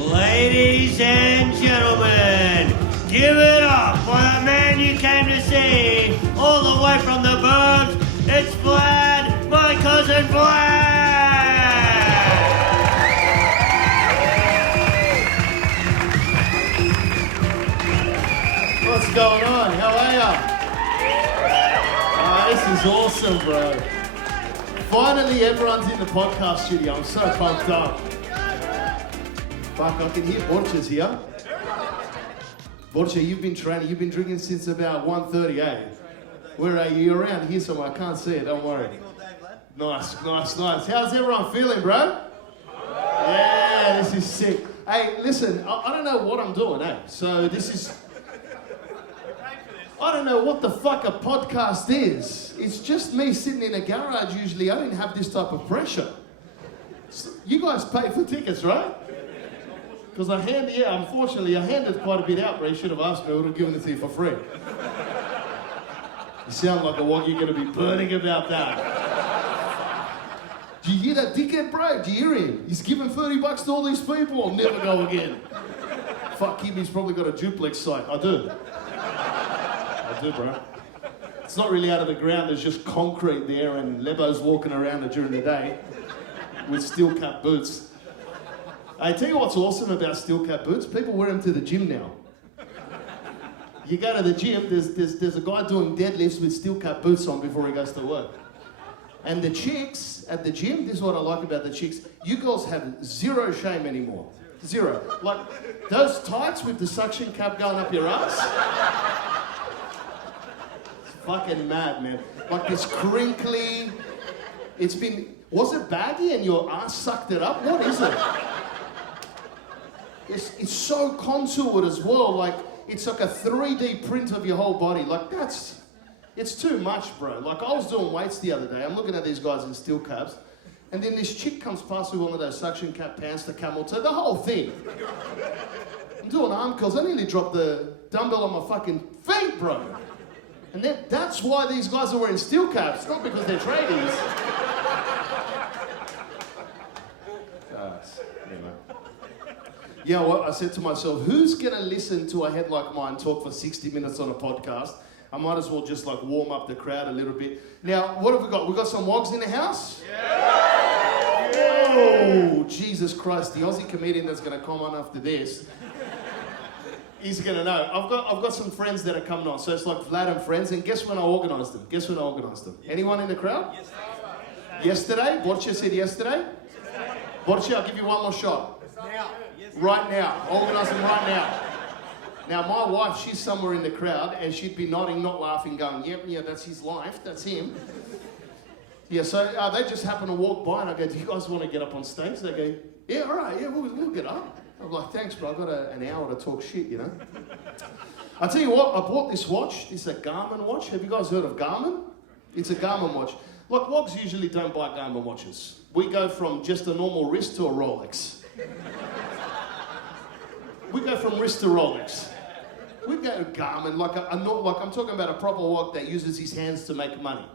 Ladies and gentlemen, give it up for the man you came to see all the way from the burbs. It's Vlad, my cousin Vlad! What's going on? How are ya? This is awesome, bro. Finally, everyone's in the podcast studio. I'm so pumped up. Fuck, I can hear Borcha's here. Borcha, you've been training. You've been drinking since about 1:30, eh? Where are you? You're around here somewhere. I can't see it. Don't worry. Nice. How's everyone feeling, bro? Yeah, this is sick. Hey, listen, I don't know what I'm doing, eh? So this is... I don't know what the fuck a podcast is. It's just me sitting in a garage usually. I didn't have this type of pressure. So you guys pay for tickets, right? Because unfortunately, I handed quite a bit out, but you should have asked me. I would have given it to you for free. You sound like a wog, you're going to be burning about that. Do you hear that dickhead, bro? Do you hear him? He's giving $30 to all these people. I'll never go again. Fuck him, he's probably got a duplex site. I do, bro. It's not really out of the ground, there's just concrete there and Lebos walking around it during the day with steel cap boots. I tell you what's awesome about steel cap boots, people wear them to the gym now. You go to the gym, there's a guy doing deadlifts with steel cap boots on before he goes to work. And the chicks at the gym, this is what I like about the chicks, you girls have zero shame anymore. Zero. Like those tights with the suction cap going up your ass. Fucking mad, man. Like this crinkly, was it baggy and your ass sucked it up? What is it? It's so contoured as well, like it's like a 3D print of your whole body. Like it's too much, bro. Like I was doing weights the other day, I'm looking at these guys in steel caps, and then this chick comes past with one of those suction cap pants, the camel toe, the whole thing. I'm doing arm curls, I nearly dropped the dumbbell on my fucking feet, bro. And that's why these guys are wearing steel caps, not because they're tradies. Anyway. Yeah, well, I said to myself, who's going to listen to a head like mine talk for 60 minutes on a podcast? I might as well just like warm up the crowd a little bit. Now, what have we got? We got some wogs in the house? Yeah! Oh, Jesus Christ, the Aussie comedian that's going to come on after this. He's going to know. I've got some friends that are coming on. So it's like Vlad and friends. And guess when I organised them? Anyone in the crowd? Yesterday? Borcha said yesterday? Borcha, I'll give you one more shot. Right now. Organise them right now. Now, my wife, she's somewhere in the crowd and she'd be nodding, not laughing, going, yep, yeah, that's his life. That's him. Yeah, so they just happen to walk by and I go, do you guys want to get up on stage? They go, yeah, all right, yeah, we'll get up. I'm like, thanks, bro. I've got an hour to talk shit, you know. I'll tell you what, I bought this watch. This is a Garmin watch. Have you guys heard of Garmin? It's a Garmin watch. Like, wogs usually don't buy Garmin watches. We go from just a normal wrist to a Rolex. We go from wrist to Rolex. We go to Garmin, like I'm talking about a proper wog that uses his hands to make money.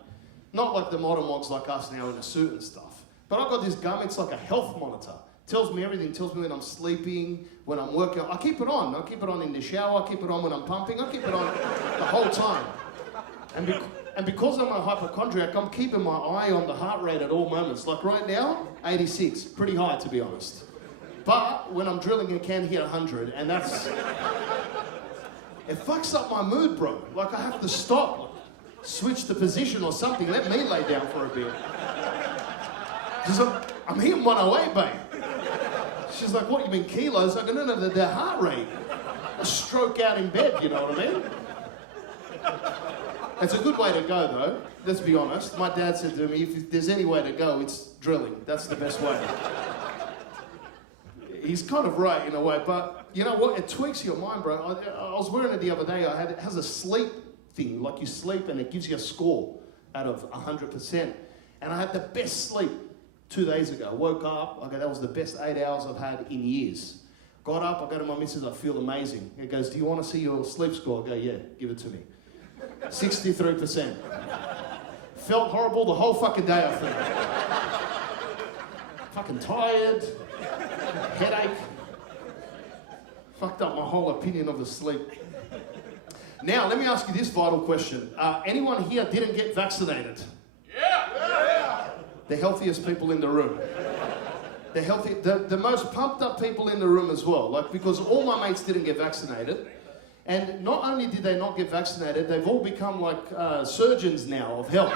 Not like the modern wogs like us now in a suit and stuff. But I've got this Garmin, it's like a health monitor. Tells me everything, tells me when I'm sleeping, when I'm working. I keep it on in the shower, I keep it on when I'm pumping, I keep it on the whole time. And because I'm a hypochondriac, I'm keeping my eye on the heart rate at all moments. Like right now, 86, pretty high to be honest. But when I'm drilling, it can hit 100, and that's... It fucks up my mood, bro. Like I have to stop, switch the position or something, let me lay down for a bit. She's like, I'm hitting 108, babe. She's like, what, you mean kilos? I go, no, the heart rate. A stroke out in bed, you know what I mean? It's a good way to go, though. Let's be honest. My dad said to me, if there's any way to go, it's drilling. That's the best way. He's kind of right in a way, but you know what? It tweaks your mind, bro. I was wearing it the other day. It has a sleep thing, like you sleep and it gives you a score out of 100%. And I had the best sleep 2 days ago. Woke up, okay, that was the best 8 hours I've had in years. Got up, I go to my missus, I feel amazing. It goes, do you want to see your sleep score? I go, yeah, give it to me. 63%. Felt horrible the whole fucking day, I think. Fucking tired, headache. Fucked up my whole opinion of the sleep. Now, let me ask you this vital question. Anyone here didn't get vaccinated? Yeah! The healthiest people in the room. The most pumped up people in the room as well. Like, because all my mates didn't get vaccinated. And not only did they not get vaccinated, they've all become like surgeons now of health.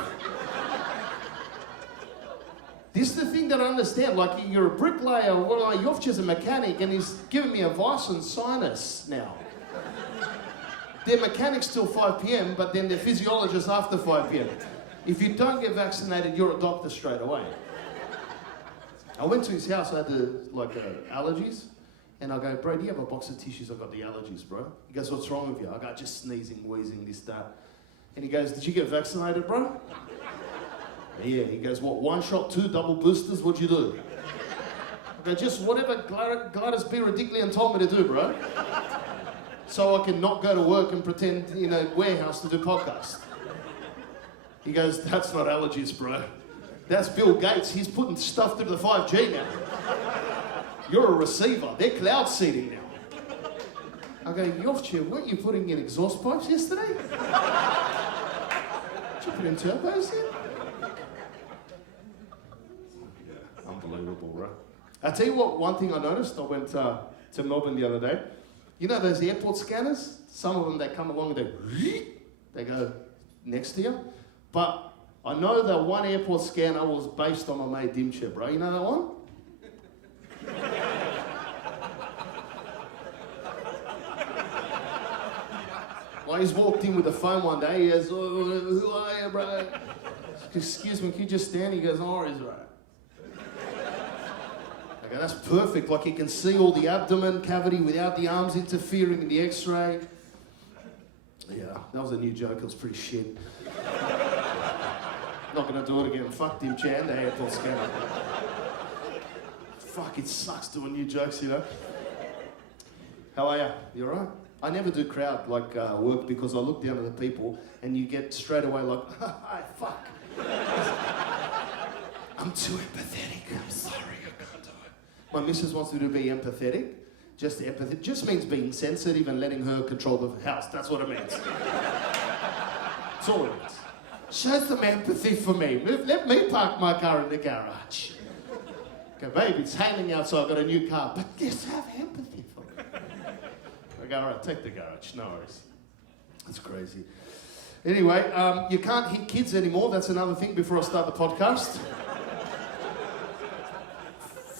This is the thing that I understand. Like, you're a bricklayer, well, you're just a mechanic, and he's giving me advice on sinus now. They're mechanics till 5 p.m, but then they're physiologists after 5 p.m. If you don't get vaccinated, you're a doctor straight away. I went to his house, I had allergies, and I go, bro, do you have a box of tissues? I've got the allergies, bro. He goes, what's wrong with you? I go, just sneezing, wheezing, this, that. And he goes, did you get vaccinated, bro? Yeah, he goes, what, 1 shot, 2 double boosters, what'd you do? I go, just whatever Gladys B. Ridiculous told me to do, bro. So I can not go to work and pretend in a warehouse to do podcasts. He goes, that's not allergies, bro. That's Bill Gates. He's putting stuff through the 5G now. You're a receiver. They're cloud seeding now. I go, Yofche, weren't you putting in exhaust pipes yesterday? Did you put in turbos in? Unbelievable, bro. I tell you what, one thing I noticed, I went to Melbourne the other day. You know those airport scanners? Some of them, they come along and they go next to you. But I know that one airport scanner was based on my mate Dimche, bro. You know that one? Well, he's walked in with the phone one day. He goes, oh, who are you, bro? Excuse me, can you just stand? He goes, oh, he's right. Okay, that's perfect. Like, you can see all the abdomen cavity without the arms interfering in the x-ray. Yeah, that was a new joke. It was pretty shit. Not going to do it again. Fuck Dim Chan, the airport scanner. Fuck, it sucks doing new jokes, you know. How are you? You all right? I never do crowd work because I look down at the people and you get straight away like, hi, fuck. I'm too empathetic. I'm sorry, I can't do it. My missus wants me to be empathetic. Just empathy just means being sensitive and letting her control the house. That's what it means. That's all it means. Show some empathy for me. Let me park my car in the garage. Go, babe, it's hailing outside. I've got a new car. But just have empathy for me. I go, all right, take the garage. No worries. That's crazy. Anyway, you can't hit kids anymore. That's another thing before I start the podcast.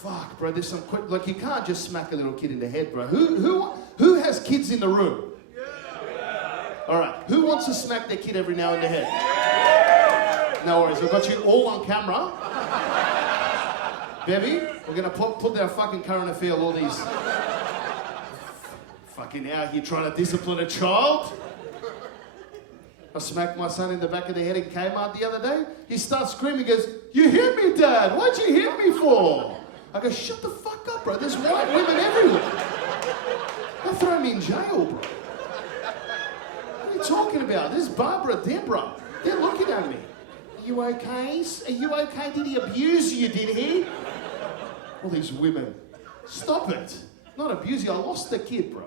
Fuck, bro, there's some quick... Like, you can't just smack a little kid in the head, bro. Who has kids in the room? Yeah. All right, who wants to smack their kid every now in the head? Yeah. No worries, I've got you all on camera. Bevy, we're going to put their fucking current affair, all these... fucking out here trying to discipline a child. I smacked my son in the back of the head in Kmart the other day. He starts screaming, he goes, you hit me, Dad. What'd you hit me for? I go, shut the fuck up, bro. There's white women everywhere. They'll throw me in jail, bro. What are you talking about? This is Barbara, Deborah. They're looking at me. Are you okay? Are you okay? Did he abuse you, did he? All these women. Stop it. Not abuse you. I lost the kid, bro.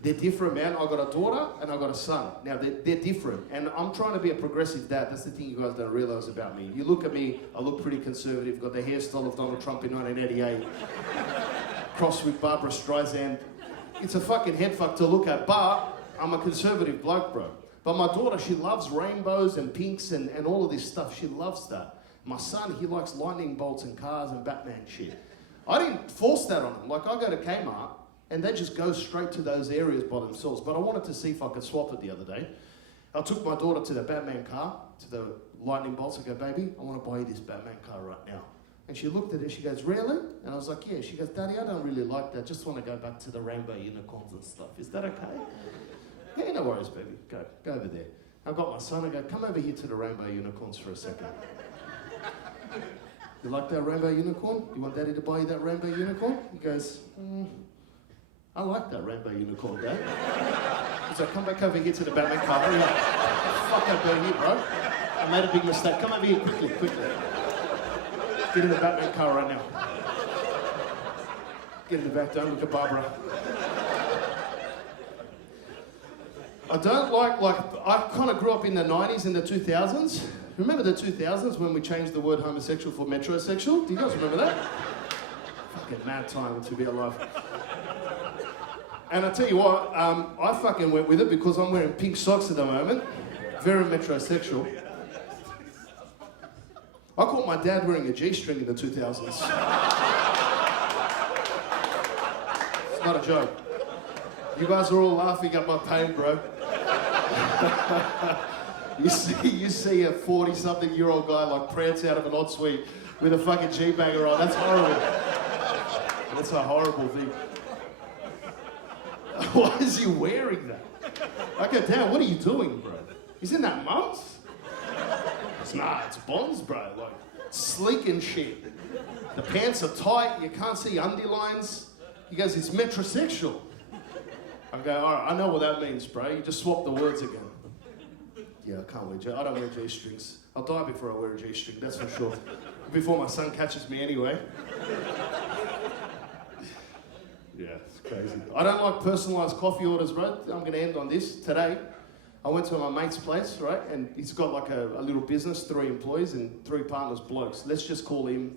They're different, man. I got a daughter and I got a son. Now, they're different. And I'm trying to be a progressive dad. That's the thing you guys don't realize about me. You look at me, I look pretty conservative. Got the hairstyle of Donald Trump in 1988. Crossed with Barbara Streisand. It's a fucking headfuck to look at. But I'm a conservative bloke, bro. But my daughter, she loves rainbows and pinks and all of this stuff. She loves that. My son, he likes lightning bolts and cars and Batman shit. I didn't force that on him. Like, I go to Kmart, and they just go straight to those areas by themselves. But I wanted to see if I could swap it the other day. I took my daughter to the Batman car, to the lightning bolts. I go, baby, I want to buy you this Batman car right now. And she looked at it, she goes, really? And I was like, yeah. She goes, Daddy, I don't really like that. Just want to go back to the rainbow unicorns and stuff. Is that okay? Yeah, no worries, baby. Go over there. I've got my son, I go, come over here to the rainbow unicorns for a second. You like that rainbow unicorn? You want Daddy to buy you that rainbow unicorn? He goes, I like that rainbow unicorn, Dad. So come back over here to the Batman car. Hurry up. Fuck up over here, bro. I made a big mistake. Come over here quickly. Get in the Batman car right now. Get in the back, don't look at Barbara. I don't like, I kind of grew up in the 90s and the 2000s. Remember the 2000s when we changed the word homosexual for metrosexual? Do you guys remember that? Fucking mad time to be alive. And I tell you what, I fucking went with it because I'm wearing pink socks at the moment. Very metrosexual. I caught my dad wearing a G-string in the 2000s. It's not a joke. You guys are all laughing at my pain, bro. You see a 40-something-year-old guy like prance out of an odd suite with a fucking G-banger on. That's horrible. That's a horrible thing. Why is he wearing that? I go, Dad, what are you doing, bro? Isn't that Mum's? Nah, it's Bond's, bro. Like, sleek and shit. The pants are tight, you can't see underlines. He goes, it's metrosexual. I go, all right, I know what that means, bro. You just swap the words again. Yeah, I can't wear G. I don't wear G-strings. I'll die before I wear a G-string, that's for sure. Before my son catches me anyway. Yeah, it's crazy. I don't like personalised coffee orders, bro. I'm going to end on this. Today, I went to my mate's place, right? And he's got like a little business, 3 employees and 3 partners, blokes. Let's just call him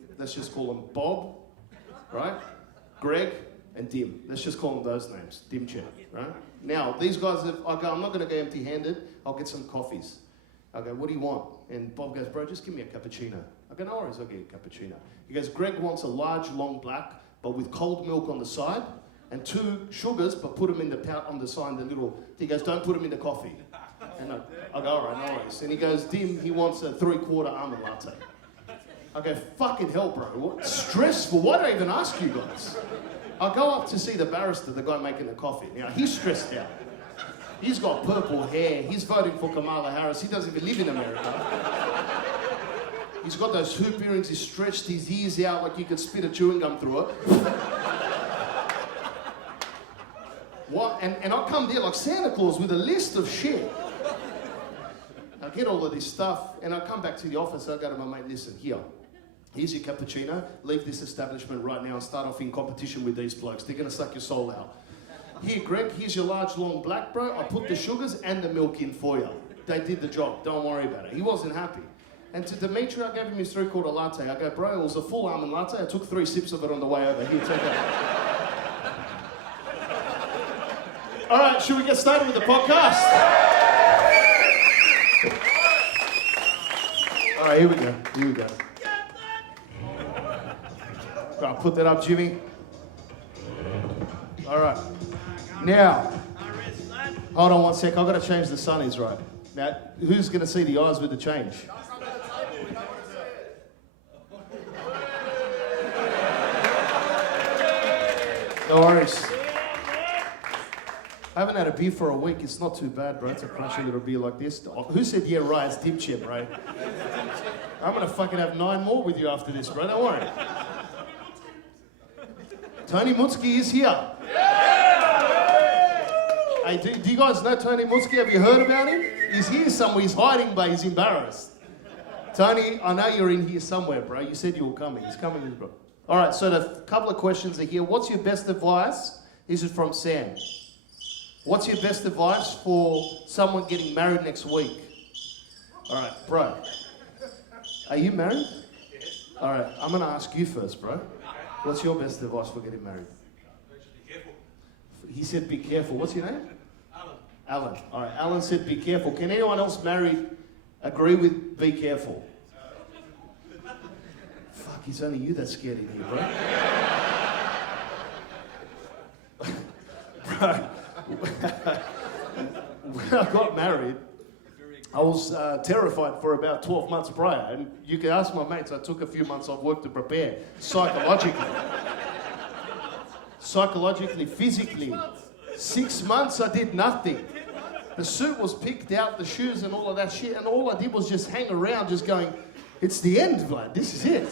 Bob, right? Greg and Dim. Let's just call them those names. Dim Chan, right? Now, these guys, I go, I'm not going to go empty-handed. I'll get some coffees. I go, what do you want? And Bob goes, bro, just give me a cappuccino. I go, no worries, I'll get you a cappuccino. He goes, Greg wants a large, long black, but with cold milk on the side, and 2 sugars, but put them in the pouch on the side, the little... He goes, don't put them in the coffee. And I go, all right, no worries. And he goes, Dim, he wants a 3/4 almond latte. I go, fucking hell, bro. What? Stressful. Why do I even ask you guys? I go up to see the barrister, the guy making the coffee. Now, he's stressed out. He's got purple hair. He's voting for Kamala Harris. He doesn't even live in America. He's got those hoop earrings. He's stretched his ears out like you could spit a chewing gum through it. What? And I come there like Santa Claus with a list of shit. I get all of this stuff, and I come back to the office. I go to my mate, listen, here's your cappuccino. Leave this establishment right now and start off in competition with these blokes. They're going to suck your soul out. Here, Greg, here's your large, long black, bro. I put the sugars and the milk in for you. They did the job. Don't worry about it. He wasn't happy. And to Dimitri, I gave him his 3/4 latte. I go, bro, it was a full almond latte. I took 3 sips of it on the way over. Here, take it. All right, should we get started with the podcast? All right, here we go. I'll put that up, Jimmy. All right. Now, hold on one sec. I've got to change the sunnies, right? Now, who's going to see the eyes with the change? No worries. I haven't had a beer for a week. It's not too bad, bro. It's a crunchy little beer like this. Who said, yeah, right, it's Dim Chan, right? I'm going to fucking have 9 more with you after this, bro. Don't worry. Tony Mutsky is here. Hey, do you guys know Tony Mutsky? Have you heard about him? He's here somewhere. He's hiding, but he's embarrassed. Tony, I know you're in here somewhere, bro. You said you were coming. He's coming, bro. All right, so the couple of questions are here. What's your best advice? This is from Sam. What's your best advice for someone getting married next week? All right, bro. Are you married? Yes. All right, I'm going to ask you first, bro. What's your best advice for getting married? Be careful. He said be careful. What's your name? Alan. Alan. All right, Alan said be careful. Can anyone else married agree with be careful? Fuck, it's only you that's scared in here, bro. Bro. When I got married, I was terrified for about 12 months prior. And you can ask my mates, I took a few months off work to prepare, psychologically. Psychologically, physically. 6 months I did nothing. The suit was picked out, the shoes and all of that shit, and all I did was just hang around just going, it's the end, Vlad, this is it.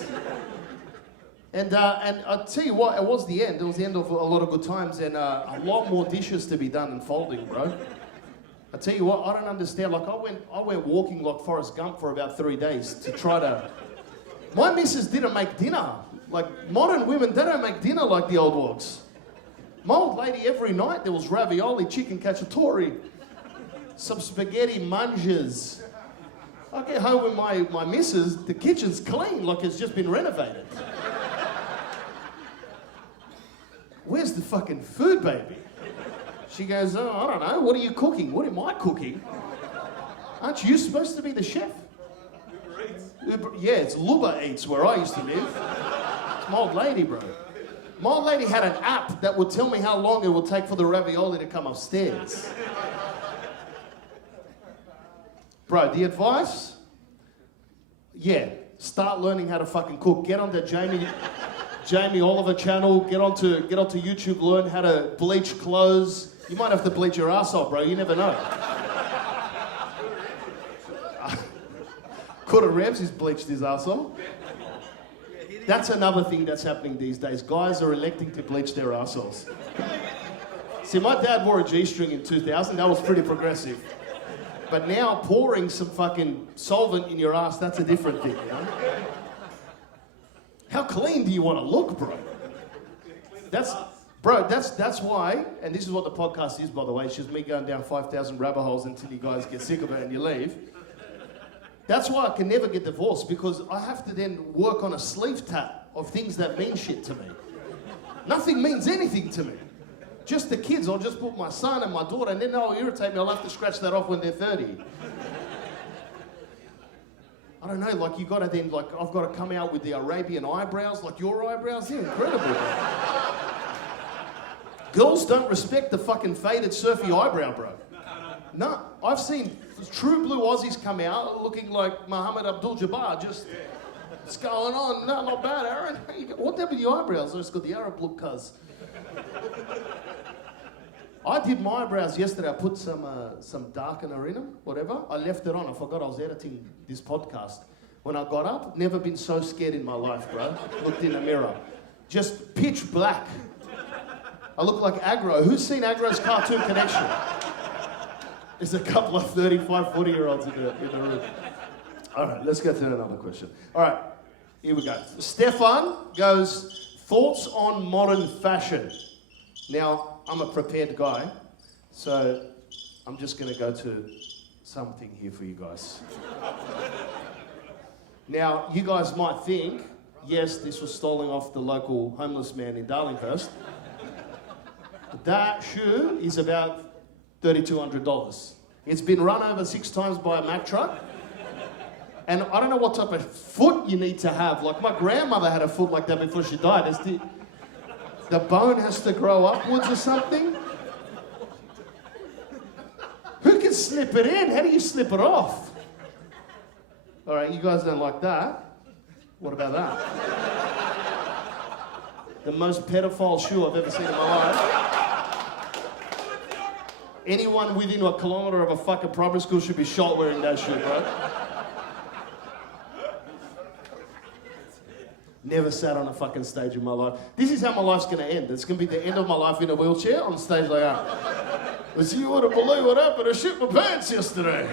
And I'll tell you what, it was the end. It was the end of a lot of good times and a lot more dishes to be done and folding, bro. I tell you what, I don't understand. Like, I went walking like Forrest Gump for about 3 days to try to... My missus didn't make dinner. Like, modern women, they don't make dinner like the old wogs. My old lady, every night, there was ravioli, chicken cacciatore, some spaghetti munges. I get home with my missus, the kitchen's clean, like it's just been renovated. Where's the fucking food, baby? She goes, oh, I don't know, what are you cooking? What am I cooking? Aren't you supposed to be the chef? Uber Eats. Yeah, it's Luba Eats where I used to live. It's my old lady, bro. My old lady had an app that would tell me how long it would take for the ravioli to come upstairs. Bro, the advice? Yeah, start learning how to fucking cook. Get on the Jamie Oliver channel. Get onto YouTube. Learn how to bleach clothes. You might have to bleach your arsehole, bro. You never know. Quarter Revs has bleached his arsehole. That's another thing that's happening these days. Guys are electing to bleach their arseholes. See, my dad wore a G-string in 2000. That was pretty progressive. But now pouring some fucking solvent in your ass, that's a different thing, you know? How clean do you want to look, bro? That's why, and this is what the podcast is, by the way. It's just me going down 5,000 rabbit holes until you guys get sick of it and you leave. That's why I can never get divorced, because I have to then work on a sleeve tat of things that mean shit to me. Nothing means anything to me. Just the kids. I'll just put my son and my daughter, and then they'll irritate me. I'll have to scratch that off when they're 30. I don't know, like you gotta then, like I've got to come out with the Arabian eyebrows, like your eyebrows. They're incredible. Girls don't respect the fucking faded surfy eyebrow, bro. No, I've seen true blue Aussies come out looking like Muhammad Abdul-Jabbar, just, what's going on? No, not bad, Aaron. What happened with your eyebrows? I just got the Arab look, cuz. I did my eyebrows yesterday. I put some darkener in them, whatever. I left it on. I forgot I was editing this podcast. When I got up, never been so scared in my life, bro. Looked in the mirror. Just pitch black. I look like Aggro. Who's seen Aggro's Cartoon Connection? There's a couple of 35, 40-year-olds in the room. All right, let's go to another question. All right, here we go. Stefan goes, thoughts on modern fashion. Now, I'm a prepared guy, so I'm just going to go to something here for you guys. Now, you guys might think, yes, this was stolen off the local homeless man in Darlinghurst. But that shoe is about $3,200. It's been run over 6 times by a Mack truck. And I don't know what type of foot you need to have. Like, my grandmother had a foot like that before she died. The bone has to grow upwards or something. Who can slip it in? How do you slip it off? All right, you guys don't like that. What about that? The most pedophile shoe I've ever seen in my life. Anyone within a kilometre of a fucking primary school should be shot wearing that shoe, bro. Never sat on a fucking stage in my life. This is how my life's gonna end. It's gonna be the end of my life in a wheelchair on stage like that. But you wouldn't believe what happened. I shit my pants yesterday.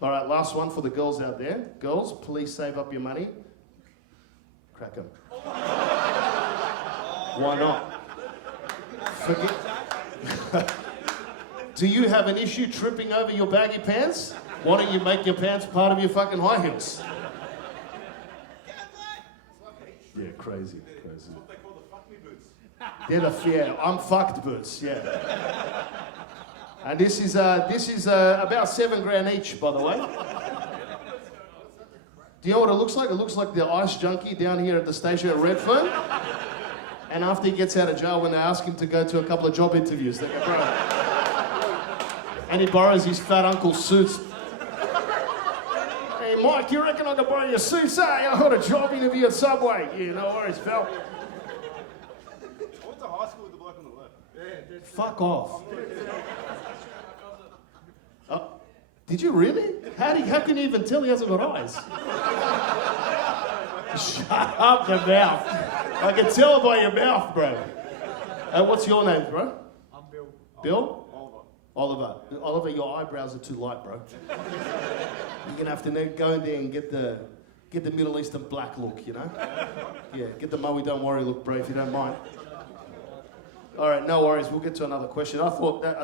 All right, last one for the girls out there. Girls, please save up your money. Crack 'em. Why not? Forget. Do you have an issue tripping over your baggy pants? Why don't you make your pants part of your fucking high heels? Yeah, crazy. That's what they call the fuck me boots. They're I'm fucked boots, yeah. And this is about $7,000 each, by the way. Do you know what it looks like? It looks like the ice junkie down here at the station at Redfern. And after he gets out of jail, when they ask him to go to a couple of job interviews, they go, bro. And he borrows his fat uncle's suits. Hey, Mike, you reckon I can borrow your suits? Hey, I got a job interview at Subway. Yeah, no worries, pal. I went to high school with the bloke on the left. Yeah, fuck off. Did you really? How can you even tell he hasn't got eyes? Shut up the mouth. I can tell by your mouth, bro. What's your name, bro? I'm Bill. Bill? Oliver. Oliver, your eyebrows are too light, bro. You're gonna have to go in there and get the Get the Middle Eastern black look, you know? Yeah, get the Moe don't worry look, bro, if you don't mind. All right, no worries. We'll get to another question. I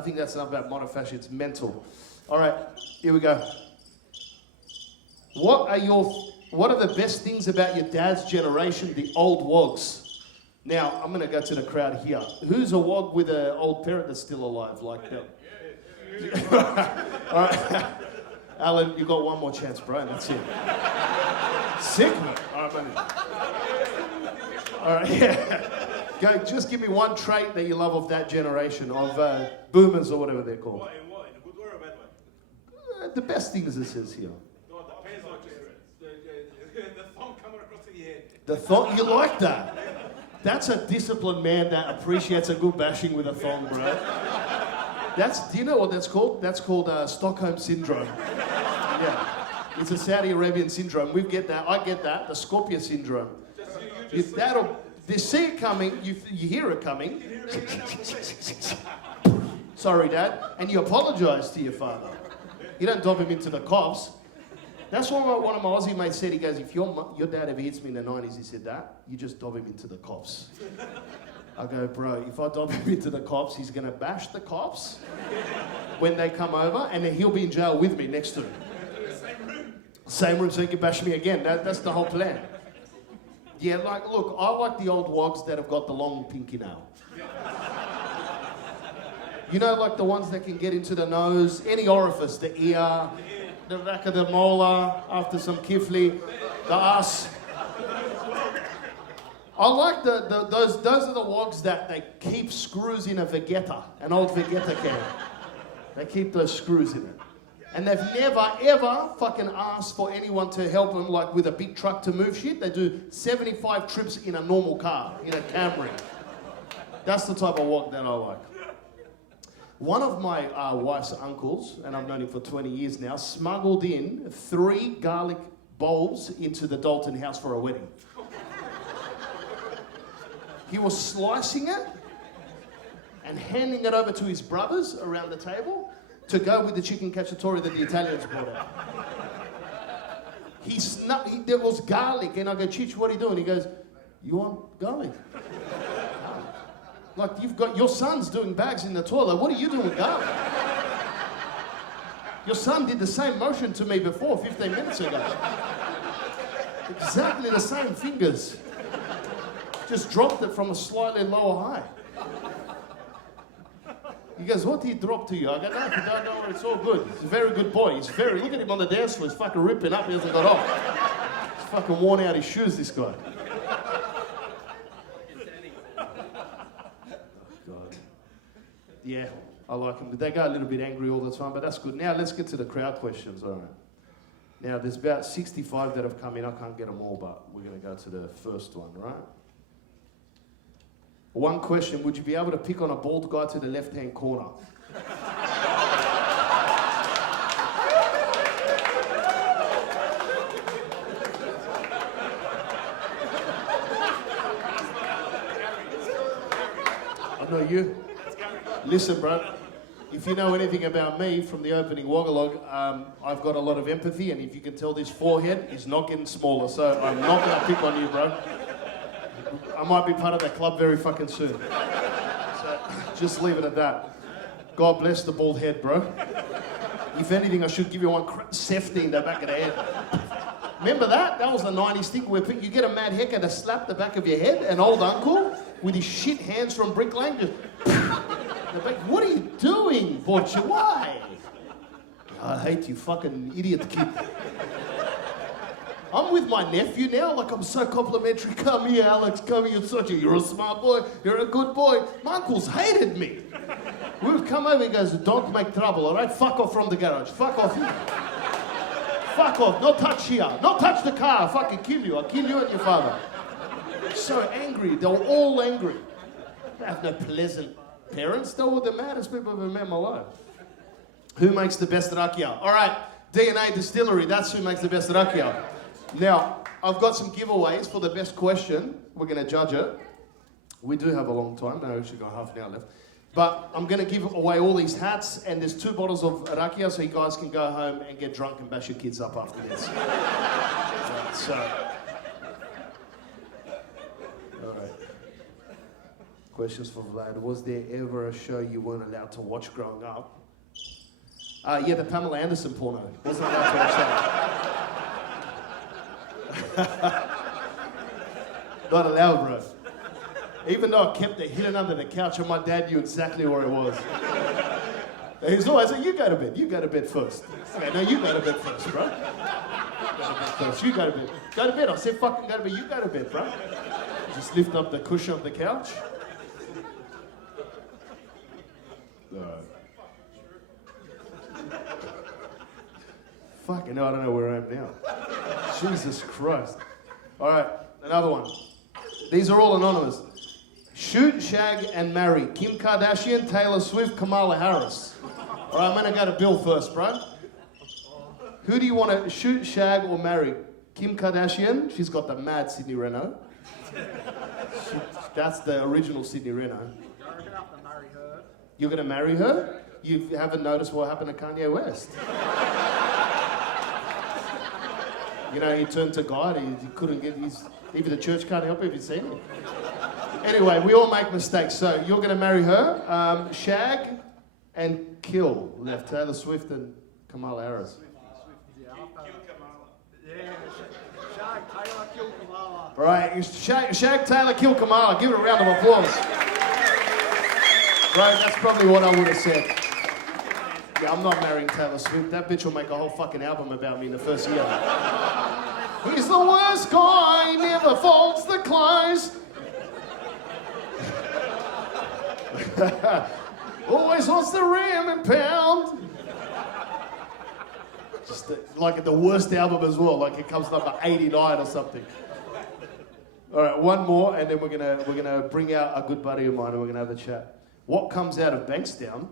think that's enough about modern fashion. It's mental. All right, here we go. What are the best things about your dad's generation, the old wogs? Now, I'm going to go to the crowd here. Who's a wog with an old parent that's still alive? Like that? All right. Alan, you got one more chance, bro. That's it. Sick, man. All right, buddy. All right, yeah. Go, just give me one trait that you love of that generation, of boomers or whatever they're called. What? In a good way or a bad way? The best things it says here. No, the pants are just the thumb coming across the head. The thong, you like that? That's a disciplined man that appreciates a good bashing with a thong, bro. Do you know what that's called? That's called Stockholm Syndrome. Yeah. It's a Saudi Arabian syndrome. We get that. I get that. The Scorpio Syndrome. You see it coming. You hear it coming. Sorry, Dad. And you apologise to your father. You don't dob him into the cops. That's what one of my Aussie mates said. He goes, if your dad ever hits me in the 90s, he said that, you just dob him into the cops. I go, bro, if I dob him into the cops, he's going to bash the cops when they come over, and then he'll be in jail with me next to him. Same room so he can bash me again. That's the whole plan. Yeah, like, look, I like the old wogs that have got the long pinky nail. You know, like the ones that can get into the nose, any orifice, the ear, the back of the molar, after some kifli, the ass. I like those are the wogs that they keep screws in a Vegeta, an old Vegeta can. They keep those screws in it. And they've never, ever fucking asked for anyone to help them, like with a big truck to move shit. They do 75 trips in a normal car, in a Camry. That's the type of wog that I like. One of my wife's uncles, and I've known him for 20 years now, smuggled in 3 garlic bulbs into the Dalton house for a wedding. He was slicing it and handing it over to his brothers around the table to go with the chicken cacciatore that the Italians brought out. There was garlic, and I go, Chich, what are you doing? He goes, you want garlic? Like, you've got, your son's doing bags in the toilet. What are you doing with garlic? Your son did the same motion to me before, 15 minutes ago. Exactly the same fingers. Just dropped it from a slightly lower high. He goes, what did he drop to you? I go, no, don't know, it's all good. He's a very good boy. Look at him on the dance floor. He's fucking ripping up. He hasn't got off. He's fucking worn out his shoes, this guy. God. Yeah, I like them. They go a little bit angry all the time, but that's good. Now let's get to the crowd questions, all right. Now there's about 65 that have come in. I can't get them all, but we're going to go to the first one, right? One question, would you be able to pick on a bald guy to the left-hand corner? I know you. Listen, bro, if you know anything about me from the opening Wogologue, I've got a lot of empathy, and if you can tell, this forehead is not getting smaller, so I'm not going to pick on you, bro. I might be part of that club very fucking soon. So, just leave it at that. God bless the bald head, bro. If anything, I should give you one safety in the back of the head. Remember that? That was a 90s thing where you get a mad hacker to slap the back of your head, an old uncle, with his shit hands from Brick Lane, just... What are you doing, Butcher? Why? I hate you, fucking idiot kid. I'm with my nephew now, like I'm so complimentary. Come here, Alex, come here, you're a smart boy, you're a good boy. My uncle's hated me. We've come over, he goes, don't make trouble, all right? Fuck off from the garage, fuck off here. Fuck off, no touch here, no touch the car, I'll fucking kill you, I'll kill you and your father. So angry, they were all angry. They have no pleasant parents, they were the maddest people I've ever met in my life. Who makes the best rakia? All right, DNA Distillery, that's who makes the best rakia. Now, I've got some giveaways for the best question. We're going to judge it. We do have a long time. No, we've actually got half an hour left. But I'm going to give away all these hats, and there's 2 bottles of rakia, so you guys can go home and get drunk and bash your kids up after this. So, all right. Questions for Vlad. Was there ever a show you weren't allowed to watch growing up? Yeah, the Pamela Anderson porno. Wasn't allowed to watch that. Not allowed, bro. Even though I kept it hidden under the couch and my dad knew exactly where it was. He's always like, you go to bed first. Okay, no, you go to bed first, bro. You go to bed. Go to bed. I said fucking go to bed. You go to bed, bro. Just lift up the cushion of the couch. Fucking hell, I don't know where I am now. Jesus Christ. All right, another one. These are all anonymous. Shoot, shag, and marry. Kim Kardashian, Taylor Swift, Kamala Harris. All right, I'm gonna go to Bill first, bro. Who do you want to shoot, shag, or marry? Kim Kardashian, she's got the mad Sydney Reno. That's the original Sydney Reno. You're gonna marry her? You haven't noticed what happened to Kanye West. You know, he turned to God, he couldn't get his... Even the church can't help him if you've seen it. Anyway, we all make mistakes. So you're going to marry her, shag and kill. Left Taylor Swift and Kamala Harris. Shag, Taylor, kill Kamala. All right, shag, Taylor, kill Kamala. Give it a round of applause. Right, that's probably what I would have said. Yeah, I'm not marrying Taylor Swift. That bitch will make a whole fucking album about me in the first year. He's the worst guy, never folds the clothes. Always wants the ram and pound. Just like the worst album as well, like it comes number 89 or something. All right, one more, and then we're gonna bring out a good buddy of mine, and we're gonna have a chat. What comes out of Bankstown?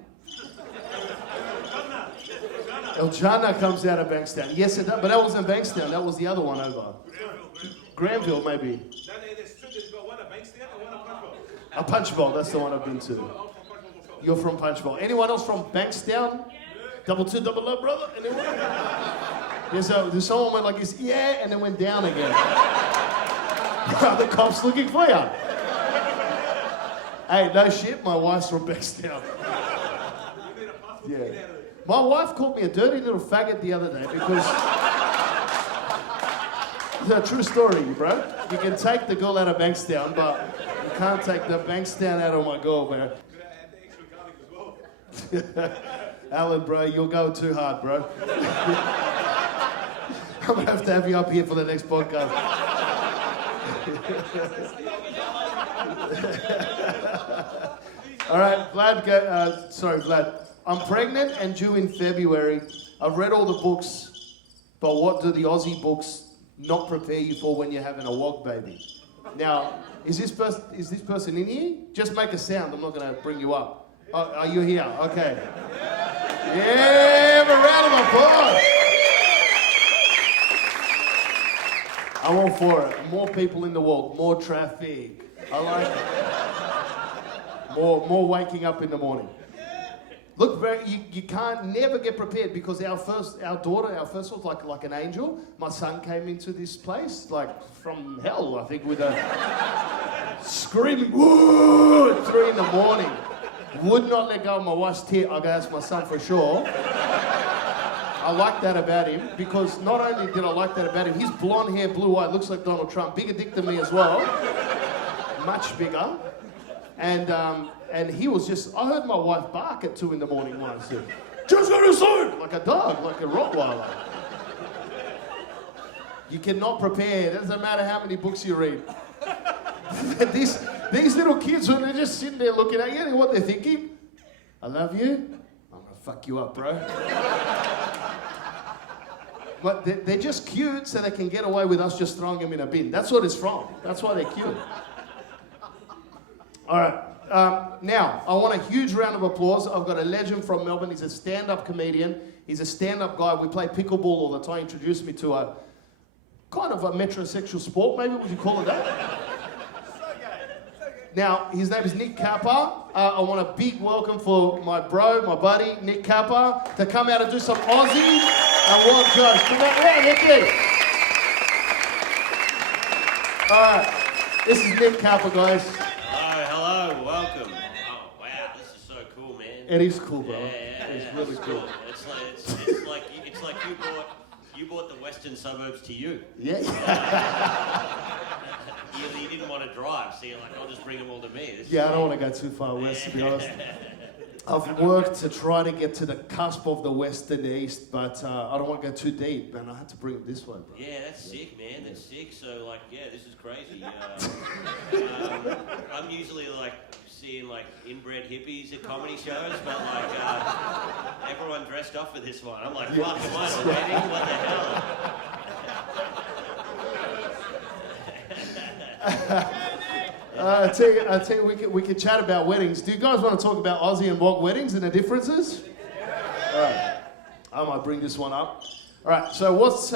El Jannah comes out of Bankstown. Yes, it does, but that wasn't Bankstown. That was the other one over. Granville, maybe. A Punchbowl, that's the one I've been to. You're from Punchbowl. Anyone else from Bankstown? Double two, double up, brother. Anyone? There's someone went like this, yeah, and then went down again. The cop's looking for you. Hey, no shit, my wife's from Bankstown. Yeah. My wife called me a dirty little faggot the other day because... It's a true story, bro. You can take the girl out of Bankstown, but you can't take the Bankstown out of my girl, bro. Alan, bro, you're going too hard, bro. I'm going to have you up here for the next podcast. All right, Vlad, Vlad. I'm pregnant and due in February. I've read all the books, but what do the Aussie books not prepare you for when you're having a wog baby? Now, is this person in here? Just make a sound. I'm not going to bring you up. Oh, are you here? Okay. Yeah, have a round of applause. I'm all for it. More people in the world, more traffic. I like it. More waking up in the morning. Look, you can't never get prepared because our first was like an angel. My son came into this place like from hell, I think, with a screaming, woo, at 3 in the morning. Would not let go of my wife's tit. I'll go ask my son for sure. I like that about him because not only did I like that about him, his blonde hair, blue eye, looks like Donald Trump. Bigger dick than me as well. Much bigger. And he was just, I heard my wife bark at 2 in the morning once. Just go to sleep! Like a dog, like a Rottweiler. You cannot prepare. It doesn't matter how many books you read. These little kids, when they're just sitting there looking at you, you know what they're thinking? I love you. I'm gonna fuck you up, bro. But they're just cute so they can get away with us just throwing them in a bin. That's what it's from. That's why they're cute. All right. Now, I want a huge round of applause. I've got a legend from Melbourne. He's a stand-up comedian. He's a stand-up guy. We play pickleball all the time. He introduced me to a kind of a metrosexual sport, maybe. Would you call it that? Now, his name is Nick Kappa. I want a big welcome for my bro, my buddy, Nick Kappa, to come out and do some Aussie and world jokes. Come on, Nicky. All right, this is Nick Kappa, guys. Hello, welcome. Oh, wow, this is so cool, man. It is cool, bro. Yeah, It's really cool. It's like you bought the western suburbs to you. Yeah. You didn't want to drive, so you're like, I'll just bring them all to me. Yeah, I don't want to go too far west, to be honest. I've worked to try to get to the cusp of the west and the east, but I don't want to go too deep, and I had to bring it this way, bro. Yeah, that's sick, man. That's sick. So, like, yeah, this is crazy. I'm usually like seeing like inbred hippies at comedy shows, but like everyone dressed up for this one. I'm like, fuck, am I at a wedding? What the hell? I tell you, we could chat about weddings. Do you guys want to talk about Aussie and Wog weddings and the differences? All right. I might bring this one up. All right, so what's,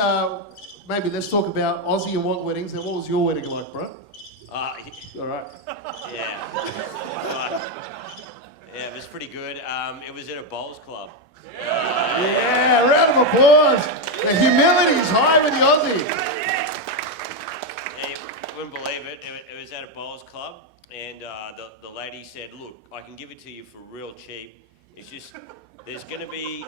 maybe let's talk about Aussie and Wog weddings, and what was your wedding like, bro? All right. Yeah. Yeah, it was pretty good. It was at a bowls club. Yeah, round of applause. The humility's high with the Aussie. Wouldn't believe it. It was at a bowls club, and the lady said, "Look, I can give it to you for real cheap. It's just there's going to be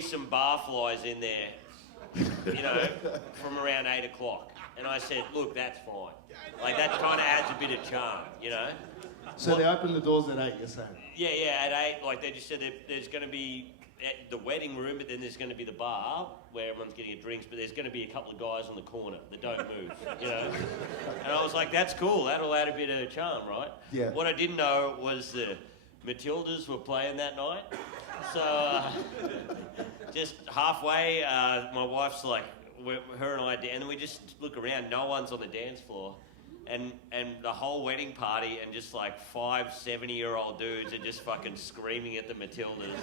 some barflies in there, you know, from around 8 o'clock." And I said, "Look, that's fine. Like that kind of adds a bit of charm, you know." So they opened the doors at 8, you're saying? Yeah, at 8. Like they just said that there's going to be the wedding room, but then there's going to be the bar where everyone's getting a drinks, but there's going to be a couple of guys on the corner that don't move, you know? And I was like, that's cool, that'll add a bit of charm, right? Yeah. What I didn't know was the Matildas were playing that night. So just halfway, my wife's like, her and I, and we just look around, no one's on the dance floor. And the whole wedding party and just like 5 70-year-old dudes are just fucking screaming at the Matildas.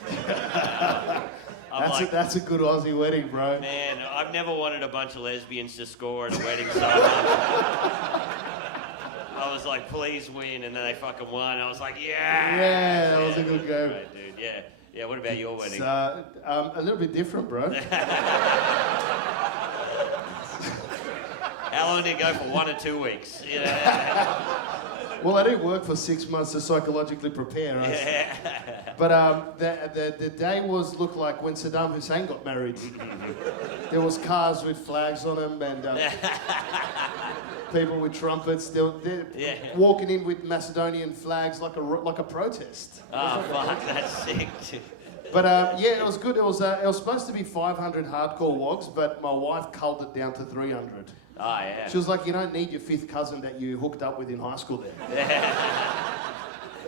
That's a good Aussie wedding, bro. Man, I've never wanted a bunch of lesbians to score at a wedding so much. I was like, please win, and then they fucking won. I was like, yeah! Yeah, that was a good go. Right, dude, yeah. Yeah, what about your wedding? It's a little bit different, bro. How long did it go for? 1 or 2 weeks? Well, I didn't work for 6 months to psychologically prepare us. Yeah. But the day looked like when Saddam Hussein got married. There was cars with flags on them and people with trumpets. They're walking in with Macedonian flags like a protest. Oh, fuck, that's sick. But yeah, it was good. It was supposed to be 500 hardcore wogs, but my wife culled it down to 300. Oh, yeah. She was like, you don't need your 5th cousin that you hooked up with in high school there.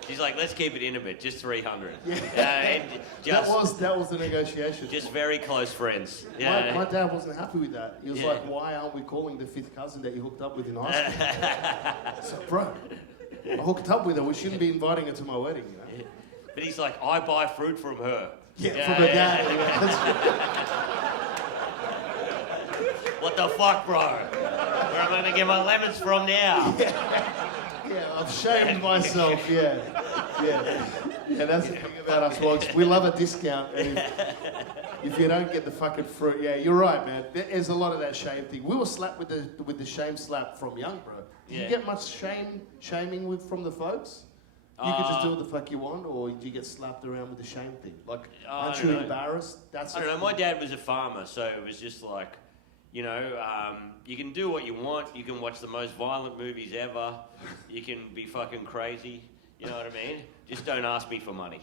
She's like, let's keep it intimate, just 300. Yeah. That was the negotiation. Just very close friends. My dad wasn't happy with that. He was like, why aren't we calling the 5th cousin that you hooked up with in high school? So, bro, I hooked up with her. We shouldn't be inviting her to my wedding, you know? Yeah. But he's like, I buy fruit from her. Yeah, from her dad. What the fuck, bro? Where am I going to get my lemons from now? Yeah, I've shamed myself, yeah. That's the thing about us wogs. We love a discount, and if you don't get the fucking fruit, yeah, you're right, man. There's a lot of that shame thing. We were slapped with the shame slap from young, bro. Did you get much shaming from the folks? You could just do what the fuck you want, or did you get slapped around with the shame thing? Like, aren't you embarrassed? I don't know. My dad was a farmer, so it was just like, you know, you can do what you want. You can watch the most violent movies ever. You can be fucking crazy. You know what I mean? Just don't ask me for money.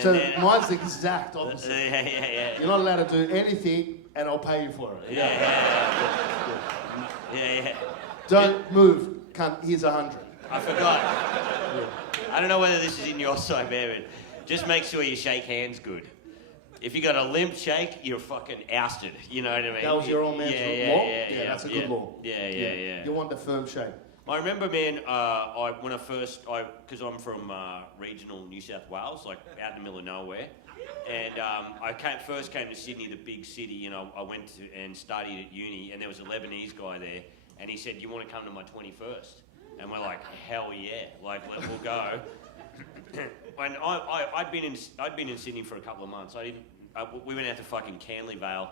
So mine's the exact opposite. Yeah. You're not allowed to do anything, and I'll pay you for it. Yeah. Don't move. Cunt, here's 100. I forgot. I don't know whether this is in your side, man, but just make sure you shake hands good. If you got a limp shake, you're fucking ousted. You know what I mean? That was your old man's law? Yeah, that's a good law. Yeah. You want the firm shake. I remember, man, because I'm from regional New South Wales, like out in the middle of nowhere, and I first came to Sydney, the big city, you know, I went to and studied at uni, and there was a Lebanese guy there, and he said, you want to come to my 21st? And we're like, hell yeah, like, we'll go. And I'd been in Sydney for a couple of months. I didn't we went out to fucking Canley Vale,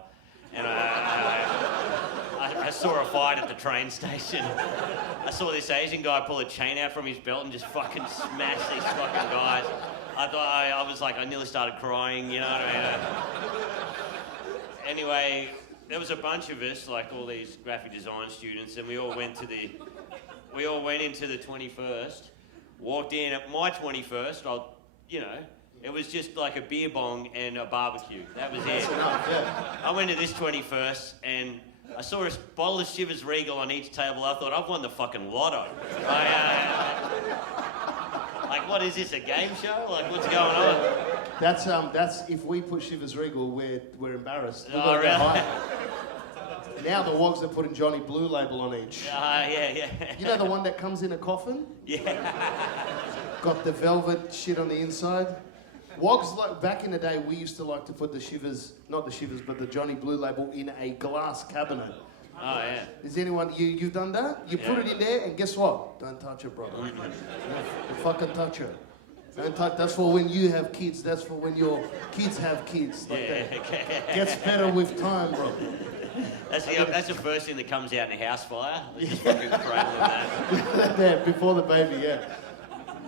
and I saw a fight at the train station. I saw this Asian guy pull a chain out from his belt and just fucking smash these fucking guys. I thought I was like, I nearly started crying, you know what I mean? Anyway, there was a bunch of us, like all these graphic design students, and we all went into the 21st, walked in at my 21st, it was just like a beer bong and a barbecue. That was it. I went to this 21st and I saw a bottle of Chivas Regal on each table. I thought, I've won the fucking lotto. Like, what is this, a game show? Like, what's going on? That's if we put Chivas Regal, we're embarrassed. Oh, really? Now the Wogs are putting Johnny Blue label on each. Yeah. You know the one that comes in a coffin? Yeah. Got the velvet shit on the inside. Wogs, like back in the day, we used to like to put the Chivas, not the Chivas, but the Johnny Blue label in a glass cabinet. Oh, yeah. Is anyone, you've done that? You put it in there, and guess what? Don't touch it, brother. You fucking touch it. Don't touch. That's for when you have kids. That's for when your kids have kids. Like that. Gets better with time, bro. That's the first thing that comes out in a house fire. Just fucking cradle that. Yeah, before the baby, yeah.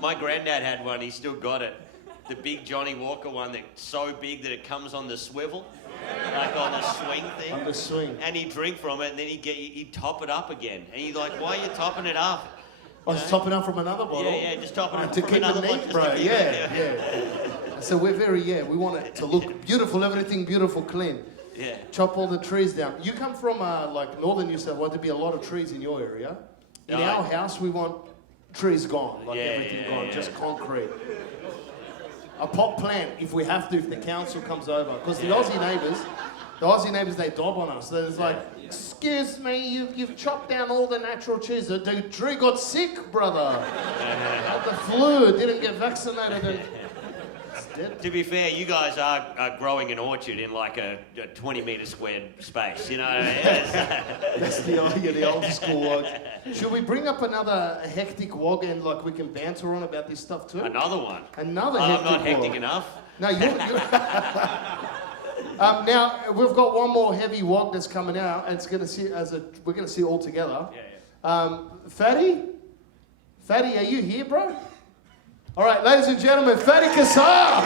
My granddad had one. He still got it. The big Johnny Walker one that's so big that it comes on the swivel, like on the swing thing. On the swing. And he'd drink from it, and then he'd top it up again. And he's like, "Why are you topping it up?" I was topping up from another bottle. Yeah, just topping it to from keep another it one. neat, bro. Yeah. So we want it to look beautiful, everything beautiful, clean. Yeah. Chop all the trees down. You come from like northern New South Wales. There'd be a lot of trees in your area. In our house, we want trees gone, like everything gone, just concrete. A pot plant, if we have to, if the council comes over. Because the Aussie neighbours, they dob on us. It's like, excuse me, you've chopped down all the natural trees. The tree got sick, brother. Had the flu, didn't get vaccinated. And it's dead. To be fair, you guys are growing an orchard in like a 20-metre squared space, you know what I mean? That's the old school wog. Should we bring up another hectic wog and like we can banter on about this stuff too? Another one. Another I'm hectic not hectic wog. enough. No, you're now we've got one more heavy wog that's coming out, and we're gonna see it all together. Fady, are you here, bro? All right, ladies and gentlemen, Fady Kassab.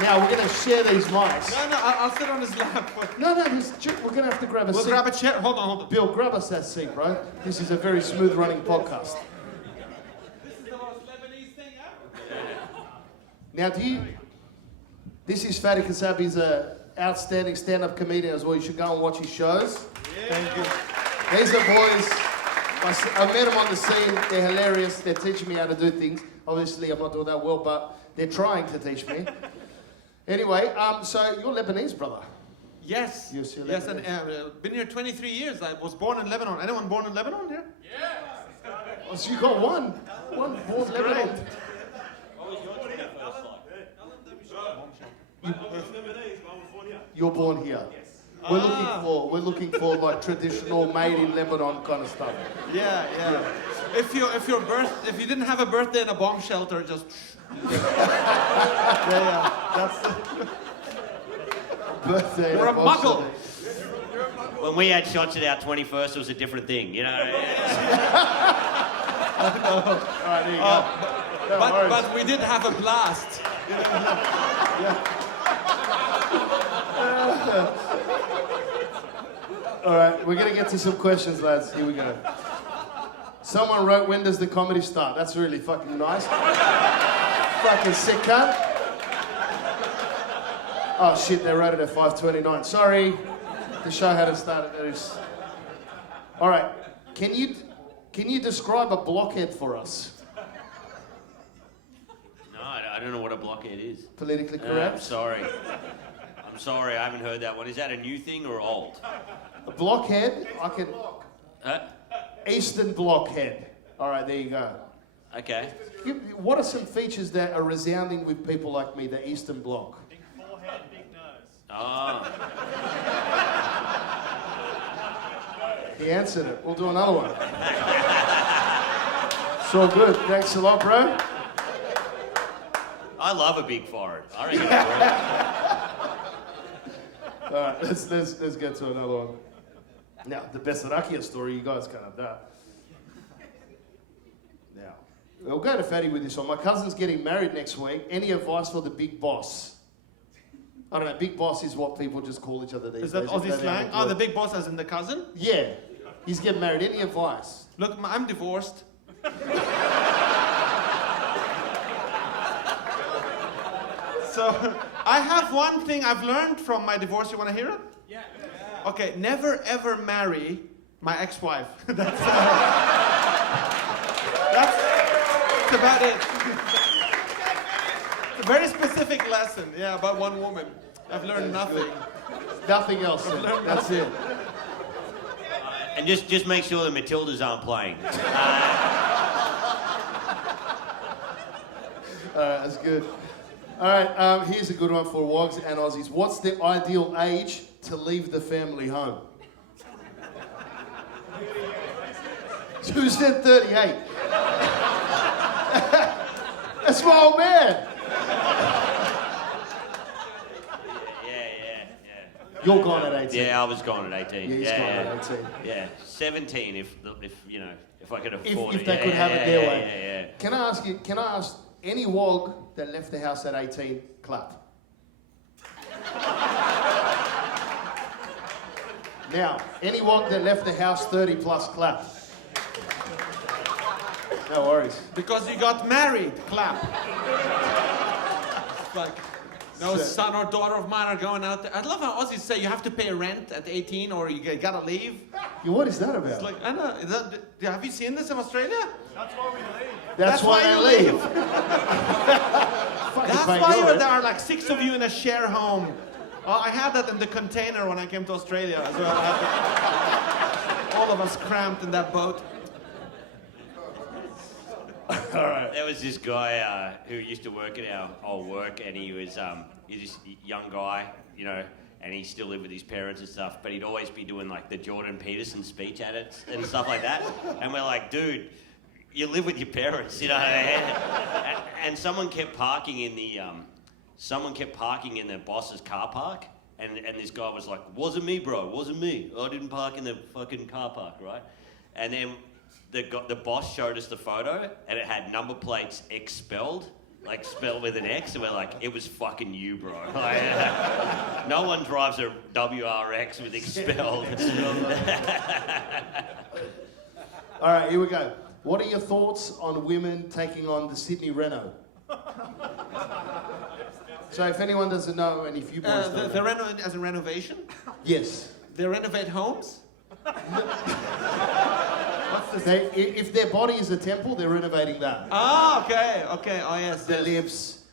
Now we're gonna share these mics. No, I'll sit on his lap. No, we're gonna have to grab a seat. We'll grab a chair. Hold on. Bill, grab us that seat, bro. This is a very smooth running podcast. This is the most Lebanese thing ever. Now, this is Fady Kassab. He's an outstanding stand-up comedian as well. You should go and watch his shows. Yeah. Thank you. These are boys. I met them on the scene. They're hilarious. They're teaching me how to do things. Obviously, I'm not doing that well, but they're trying to teach me. Anyway, so you're Lebanese, brother. Yes. Yes, you're and been here 23 years. I was born in Lebanon. Anyone born in Lebanon here? Yeah. Oh, so you got one born Lebanon. What was your 21st like? You're born here. Yes. We're looking for like traditional made in Lebanon kind of stuff. Yeah. If you didn't have a birthday in a bomb shelter, just That's birthday. You're a muggle. When we had shots at our 21st, it was a different thing, you know? All right, there you go. But we did have a blast. All right, we're going to get to some questions, lads. Here we go. Someone wrote, when does the comedy start? That's really fucking nice. Fucking sick cunt. Oh shit, they wrote it at 5:29. Sorry, the show hadn't started. All right, can you describe a blockhead for us? No, I don't know what a blockhead is. Politically correct? I'm sorry, I haven't heard that one. Is that a new thing or old? A blockhead, I can... Huh? Eastern blockhead. All right, there you go. Okay. What are some features that are resounding with people like me, the Eastern Bloc? Big forehead, big nose. Oh. He answered it. We'll do another one. It's all good. Thanks a lot, bro. I love a big forehead. I reckon it's great. All right, let's get to another one. Now, the Besarakia story, you guys can't have that. Now, we'll go to Fady with this one. My cousin's getting married next week. Any advice for the big boss? I don't know, big boss is what people just call each other these days. Is that Aussie slang? Oh, the big boss as in the cousin? Yeah, he's getting married. Any advice? Look, I'm divorced. So, I have one thing I've learned from my divorce. You want to hear it? Yeah. Okay, never ever marry my ex-wife. That's about it. It's a very specific lesson, yeah, about one woman. I've learned nothing. Nothing else. That's it. And just make sure the Matildas aren't playing. That's good. All right, here's a good one for Wogs and Aussies. What's the ideal age to leave the family home? Who said 38? That's my old man. Yeah. You're gone at 18. Yeah, I was gone at 18. Yeah, he's gone at 18. Yeah, 17 if I could afford it. If they could have it their way. Yeah. Can I ask any Wog that left the house at 18, clap. Now, any Wog that left the house 30 plus, clap. No worries. Because you got married, clap. It's like, no son or daughter of mine are going out there. I love how Aussies say you have to pay rent at 18 or you gotta leave. Yeah, what is that about? It's like, I know. Have you seen this in Australia? That's why we leave. That's why you I leave. That's why there are like 6 of you in a share home. Oh, I had that in the container when I came to Australia as well. All of us cramped in that boat. All right. There was this guy who used to work at our old work, and he was this young guy, and he still lived with his parents and stuff, but he'd always be doing like the Jordan Peterson speech edits and stuff like that. And we're like, dude, you live with your parents, you know. And someone kept parking in the boss's car park, and this guy was like, wasn't me, bro, wasn't me. I didn't park in the fucking car park, right? And then the boss showed us the photo, and it had number plates expelled, like spelled with an X, and we're like, it was fucking you, bro. Like, no one drives a WRX with expelled. All right, here we go. What are your thoughts on women taking on the Sydney Reno? So if anyone doesn't know, and if you boys don't know. As a renovation? Yes. They renovate homes? If their body is a temple, they're renovating that. Ah, okay. Oh, yes. The lips,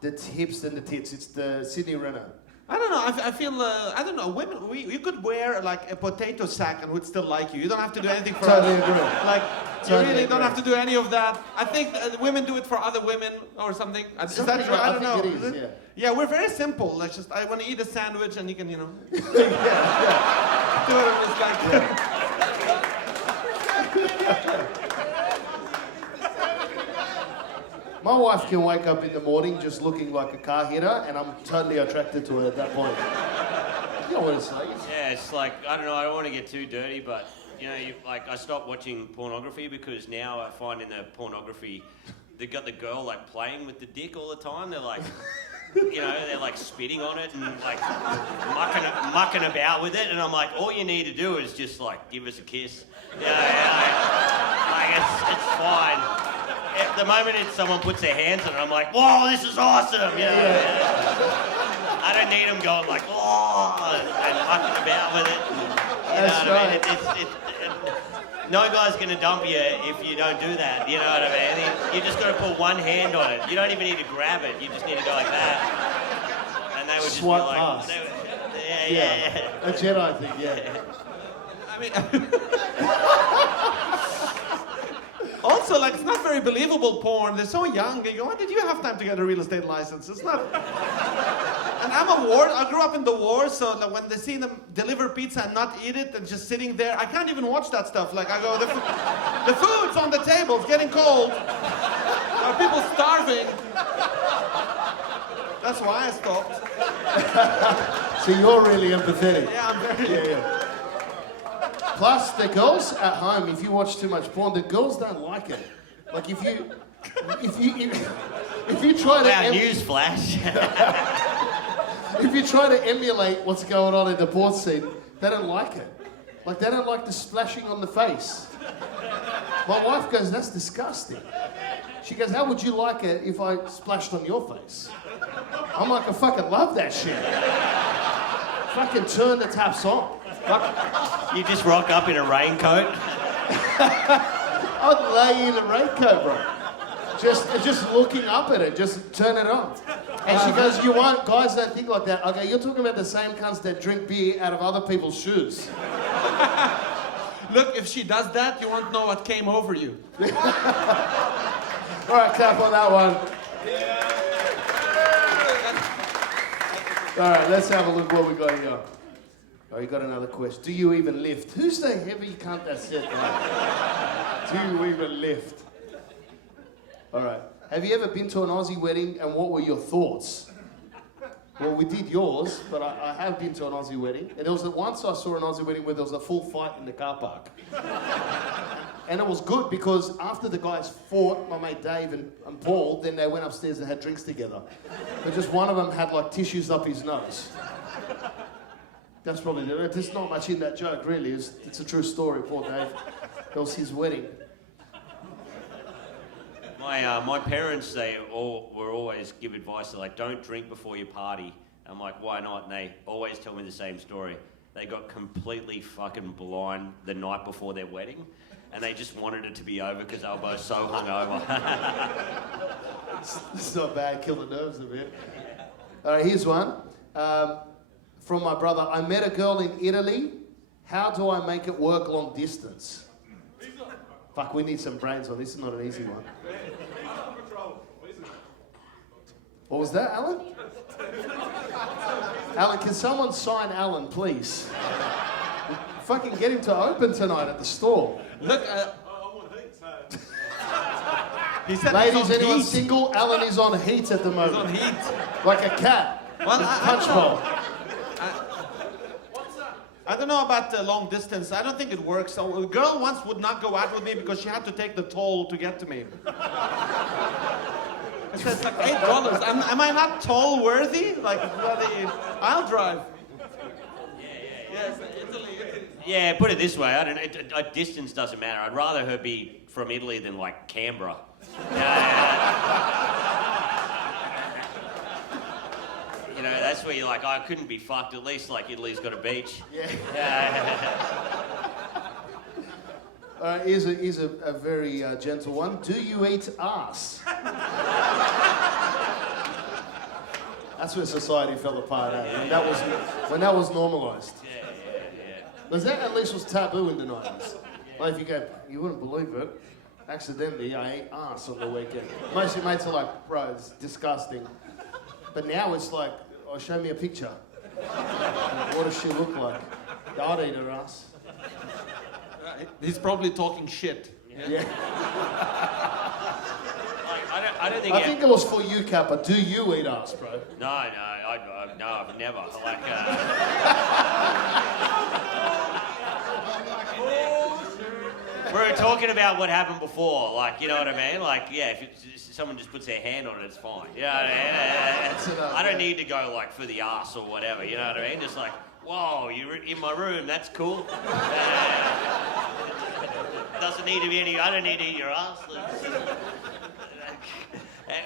the hips, and the tits. It's the Sydney Reno. I don't know. I feel, I don't know. Women, you could wear like a potato sack and would still like you. You don't have to do anything for Totally others. agree. Like, Totally you really don't agree. have to do any of that. I think women do it for other women or something. Is that true? I don't know. I think it is, yeah. Yeah, we're very simple. Like, just I want to eat a sandwich and you can, yeah. do it. It's like. My wife can wake up in the morning just looking like a car hitter, and I'm totally attracted to her at that point. You know what it's like. Yeah, it's like, I don't know, I don't want to get too dirty, but, I stopped watching pornography because now I find in the pornography, they've got the girl, like, playing with the dick all the time. They're like, they're like spitting on it and like mucking about with it. And I'm like, all you need to do is just like, give us a kiss. It's fine. At the moment someone puts their hands on it, I'm like, whoa, this is awesome. I don't need them going like, whoa, and mucking about with it. That's right. No guy's gonna dump you if you don't do that. You know what I mean? You just gotta put one hand on it. You don't even need to grab it. You just need to go like that. And they would just Swipe be like, past. yeah. A Jedi thing, yeah. I mean, also, like, it's not very believable porn. They're so young. You go, why did you have time to get a real estate license? It's not. And I'm a war. I grew up in the war, so like, when they see them deliver pizza and not eat it and just sitting there, I can't even watch that stuff. Like, I go, the food's on the table. It's getting cold. Are people starving? That's why I stopped. So you're really empathetic. Yeah, I'm very... Yeah. Plus, the girls at home, if you watch too much porn, the girls don't like it. Like if you try to Wow, newsflash. if you try to emulate what's going on in the porn scene, they don't like it. Like they don't like the splashing on the face. My wife goes, "That's disgusting." She goes, "How would you like it if I splashed on your face?" I'm like, "I fucking love that shit." Fucking turn the taps on. You just rock up in a raincoat. I'd lay in a raincoat, bro. Just looking up at it, just turn it on. And she goes, "You won't, guys don't think like that." I go, "You're talking about the same cunts that drink beer out of other people's shoes." Look, if she does that, you won't know what came over you. All right, clap on that one. All right, let's have a look what we got here. Oh, you got another question. Do you even lift? Who's the heavy cunt that said that? Do you even lift? All right. Have you ever been to an Aussie wedding and what were your thoughts? Well, we did yours, but I have been to an Aussie wedding. And there was once I saw an Aussie wedding where there was a full fight in the car park. And it was good because after the guys fought, my mate Dave and Paul, then they went upstairs and had drinks together. But just one of them had like tissues up his nose. That's probably there's not much in that joke, really. It's a true story, poor Dave. That was his wedding. My parents, they were always give advice. They're like, don't drink before you party. I'm like, why not? And they always tell me the same story. They got completely fucking blind the night before their wedding, and they just wanted it to be over because they were both so hungover. It's not bad. Kill the nerves a bit. All right, here's one. From my brother. I met a girl in Italy. How do I make it work long distance? Fuck, we need some brains on this. This is not an easy one. What was that, Alan? Alan, can someone sign Alan, please? Fucking get him to open tonight at the store. Look, he said Ladies, he's on anyone heat. single? Alan is on heat at the moment. He's on heat. Like a cat. Well, Punch bowl. I don't know about the long distance. I don't think it works. So a girl once would not go out with me because she had to take the toll to get to me. I said, it's like $8. Am I not toll worthy? Like, bloody, I'll drive. Yes, Italy. Yeah, put it this way. I don't know. Distance doesn't matter. I'd rather her be from Italy than like Canberra. You know, that's where you're like, I couldn't be fucked. At least like Italy's got a beach. Yeah. All right, here's a very gentle one. Do you eat ass? That's where society fell apart, eh? When that was normalised. Yeah. Because that at least was taboo in the 90s. Like if you go, you wouldn't believe it, accidentally I ate ass on the weekend. Most of your mates are like, bro, it's disgusting. But now it's like, oh, show me a picture. What does she look like? I'd eat her ass. He's probably talking shit. Yeah. Like, I don't think. I think it was for you, Kappa. Do you eat ass, bro? No, I've never. Like, we were talking about what happened before, like, you know what I mean? Like, yeah, if someone just puts their hand on it, it's fine. You know what I mean? I don't need to go, like, for the arse or whatever, you know what I mean? Just like, whoa, you're in my room, that's cool. Doesn't need to be any, I don't need to eat your ass.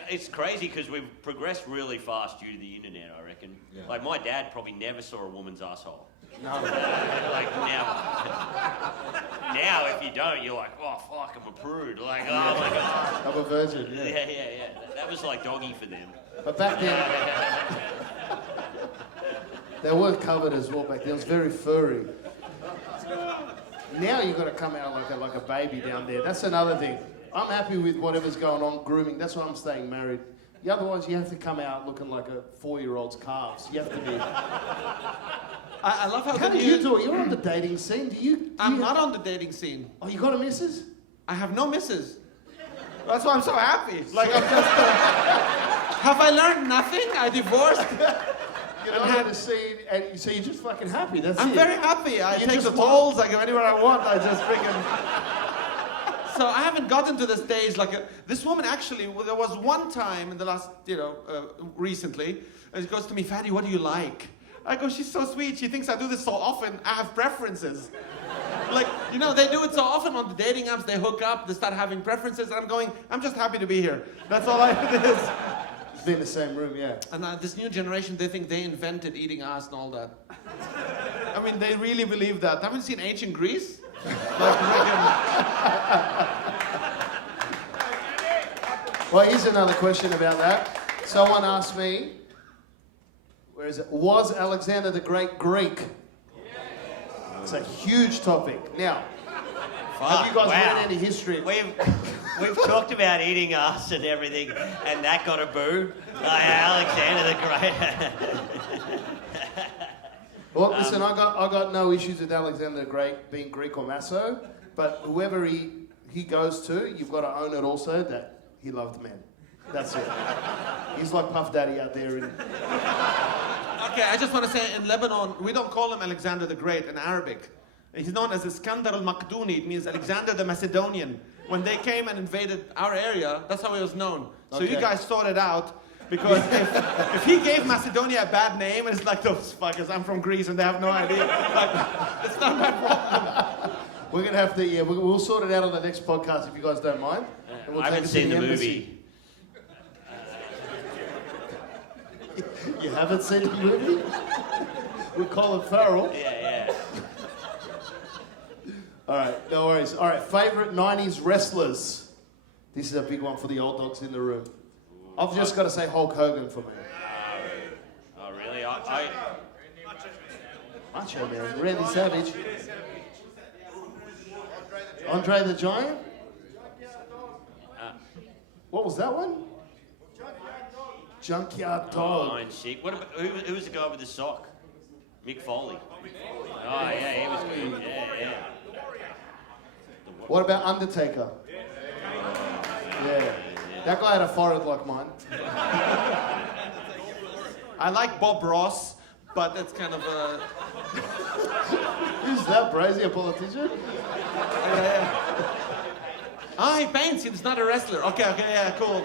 It's crazy because we've progressed really fast due to the internet, I reckon. Yeah. Like, my dad probably never saw a woman's asshole. No. Like, now if you don't, you're like, oh, fuck, I'm a prude. Like, oh, my God. I'm a virgin, yeah. Yeah. That was like doggy for them. But back then, they were covered as well back then. It was very furry. Now you've got to come out like a baby down there. That's another thing. I'm happy with whatever's going on, grooming. That's why I'm staying married. Otherwise, you have to come out looking like a 4-year-old's calves. You have to be... I love how do you do it? You're on the dating scene. I'm not on the dating scene. Oh, you got a missus? I have no missus. That's why I'm so happy. Like, I'm just... Have I learned nothing? I divorced. You know how to see, and so you're just fucking happy. That's I'm it. very happy. I You take just the want- tolls. I go anywhere I want. I just freaking. So I haven't gotten to the stage like this woman. Actually, there was one time in the last, recently, and she goes to me, "Fady, what do you like?" I go, "She's so sweet. She thinks I do this so often. I have preferences." Like, they do it so often on the dating apps. They hook up. They start having preferences. And I'm going, I'm just happy to be here. That's all it is. Be in the same room, yeah. And this new generation, they think they invented eating ass and all that. I mean, they really believe that. Haven't you seen Ancient Greece? Well, here's another question about that. Someone asked me, where is it? Was Alexander the Great Greek? It's a huge topic. Now, have you guys read any history? We've talked about eating ass and everything, and that got a boo. Alexander the Great. Well, listen, I got no issues with Alexander the Great being Greek or Masso, but whoever he goes to, you've got to own it also that he loved men. That's it. He's like Puff Daddy out there. Okay, I just want to say, in Lebanon, we don't call him Alexander the Great in Arabic. He's known as Iskandar al-Makduni. It means Alexander the Macedonian. When they came and invaded our area, that's how he was known. So you guys sorted out, because if he gave Macedonia a bad name, and it's like, those fuckers, I'm from Greece and they have no idea. Like, it's not my problem. We're going to have to, we'll sort it out on the next podcast if you guys don't mind. And we'll I take haven't it to seen the embassy. movie. You haven't seen the movie? With Colin Farrell? Yeah. All right, no worries. All right, favourite 90s wrestlers. This is a big one for the old dogs in the room. I've just got to say Hulk Hogan for me. Oh, really? Macho Man. Randy Savage. Andre the Giant? What was that one? Junkyard Dog. Iron Sheik. What about, who was the guy with the sock? Mick Foley. Oh, yeah, he was good. Yeah. What about Undertaker? Yeah. That guy had a forehead like mine. I like Bob Ross, but that's kind of a... Who's that, bro? Is he a politician? He paints. He's not a wrestler. Okay, yeah, cool.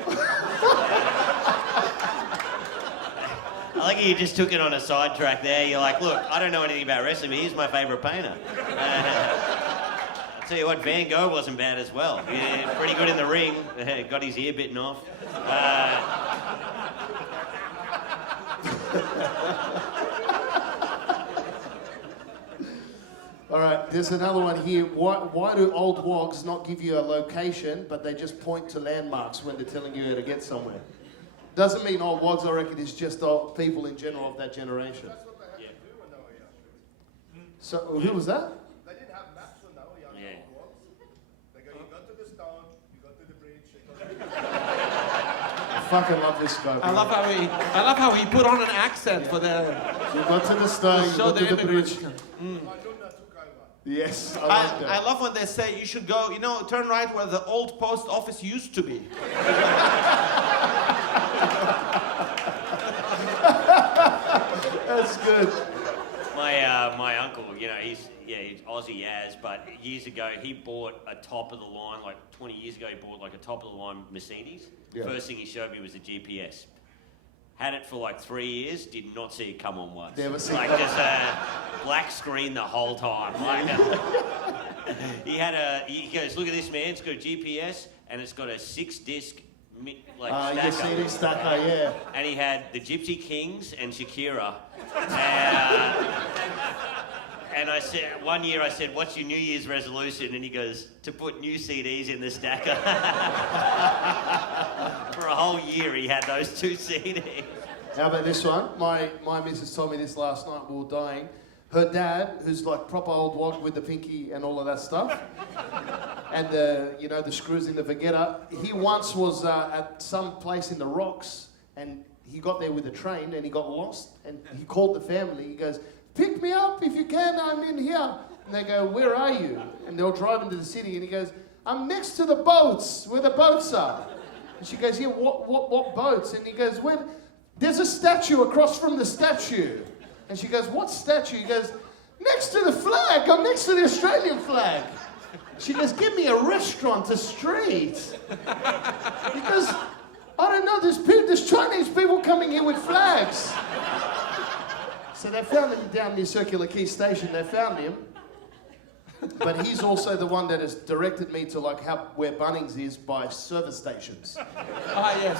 I like how you just took it on a sidetrack there. You're like, look, I don't know anything about wrestling, but he's my favourite painter. I'll tell you what, Van Gogh wasn't bad as well. Yeah, pretty good in the ring. Got his ear bitten off. All right, there's another one here. Why do old wogs not give you a location, but they just point to landmarks when they're telling you how to get somewhere? Doesn't mean old wogs, I reckon, it's just old people in general of that generation. That's what they had to do when they were young. So, who was that? They didn't have maps when they were young. Yeah. Old wogs. They go, you go to the stone, you go to the bridge. I fucking love this guy. I love how he put on an accent for the... You got to the stone, you show got to the bridge. My Nuna took over. Yes, I like that. I love when they say you should go, turn right where the old post office used to be. That's good. My uncle, he's Aussie as, but years ago he bought a top of the line, like 20 years ago he bought like a top of the line Mercedes. Yeah. First thing he showed me was the GPS. Had it for like 3 years, did not see it come on once. Never seen like it. just a black screen the whole time. Like, he goes, look at this, man, it's got a GPS and it's got a 6-disc You CD stacker, yeah. and he had the Gypsy Kings and Shakira. And I said, one year I said, what's your New Year's resolution? And he goes, to put new CDs in the stacker. For a whole year he had those 2 CDs. How about this one? My missus told me this last night, we were dying. Her dad, who's like proper old wog with the pinky and all of that stuff, and the screws in the Vegeta, he once was at some place in the rocks, and he got there with a train, and he got lost, and he called the family. He goes, pick me up if you can, I'm in here. And they go, where are you? And they're driving to the city, and he goes, I'm next to the boats, where the boats are. And she goes, yeah, what boats? And he goes, well, there's a statue across from the statue. And she goes, what statue? He goes, next to the flag. I'm next to the Australian flag. She goes, give me a restaurant, a street. He goes, I don't know, there's Chinese people coming here with flags. So they found him down near Circular Quay Station. They found him. But he's also the one that has directed me to like where Bunnings is by service stations. Ah, yes.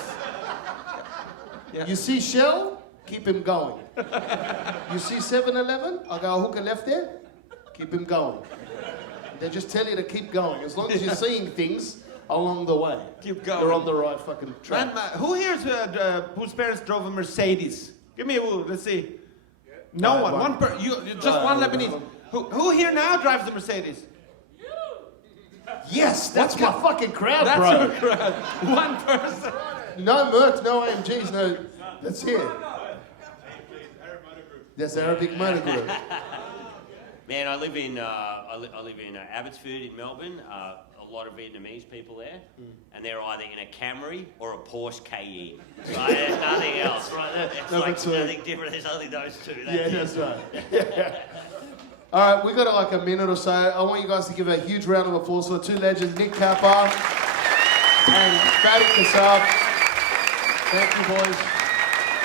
Yeah. You see Shell? Keep him going. You see 7-Eleven? I go, hook a left there? Keep him going. They just tell you to keep going. As long as you're seeing things along the way. Keep going. You're on the right fucking track. And, who here is, whose parents drove a Mercedes? Give me a woo, let's see. No one. Just one Lebanese. Who here now drives the Mercedes? Yes, that's my fucking crowd, That's bro. your crowd. One person. No Merc, no AMGs, no. That's it. That's Arabic Motor Group. Man, I live in Abbotsford in Melbourne. A lot of Vietnamese people there, and they're either in a Camry or a Porsche Cayenne. Right? There's nothing else, right? It's No, like that's nothing different. There's only those two. Yeah, that's right. All right, we've got like a minute or so. I want you guys to give a huge round of applause for the two legends, Nick Kappa and Fady Kassab. Thank you, boys.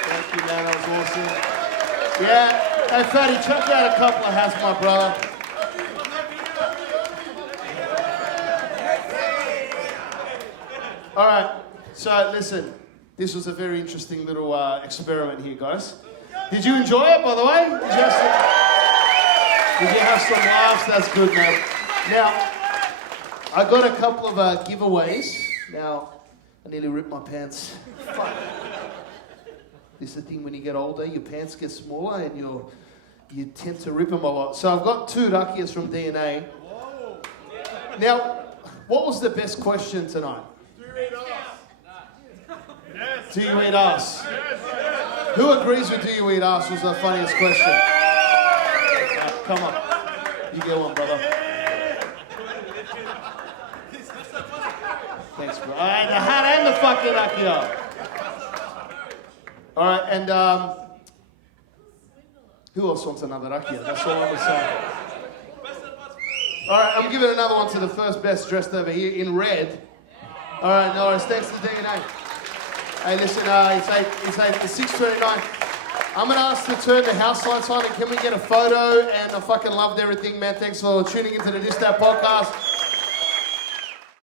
Thank you, man. That was awesome. Yeah. Hey, Fady, chuck out a couple of hats, my brother. All right. So, listen. This was a very interesting little experiment here, guys. Did you enjoy it, by the way? Did you have some laughs? That's good, man. Now, I got a couple of giveaways. Now, I nearly ripped my pants. Fuck. This is the thing, when you get older, your pants get smaller and you tend to rip them a lot. So I've got two rakias from DNA. Now, what was the best question tonight? Do you eat ass? Who agrees with do you eat ass was the funniest question? Come on. You get one, brother. Thanks, bro. All right, the hat and the fucking rakia. All right, and who else wants another rakia? That's all I'm saying. All right, I'm giving another one to the first best dressed over here in red. All right, no worries. Thanks to DNA. Hey, listen, it's 6:29. I'm going to ask to turn the house lights on, and can we get a photo? And I fucking loved everything, man. Thanks for tuning into the Distat podcast.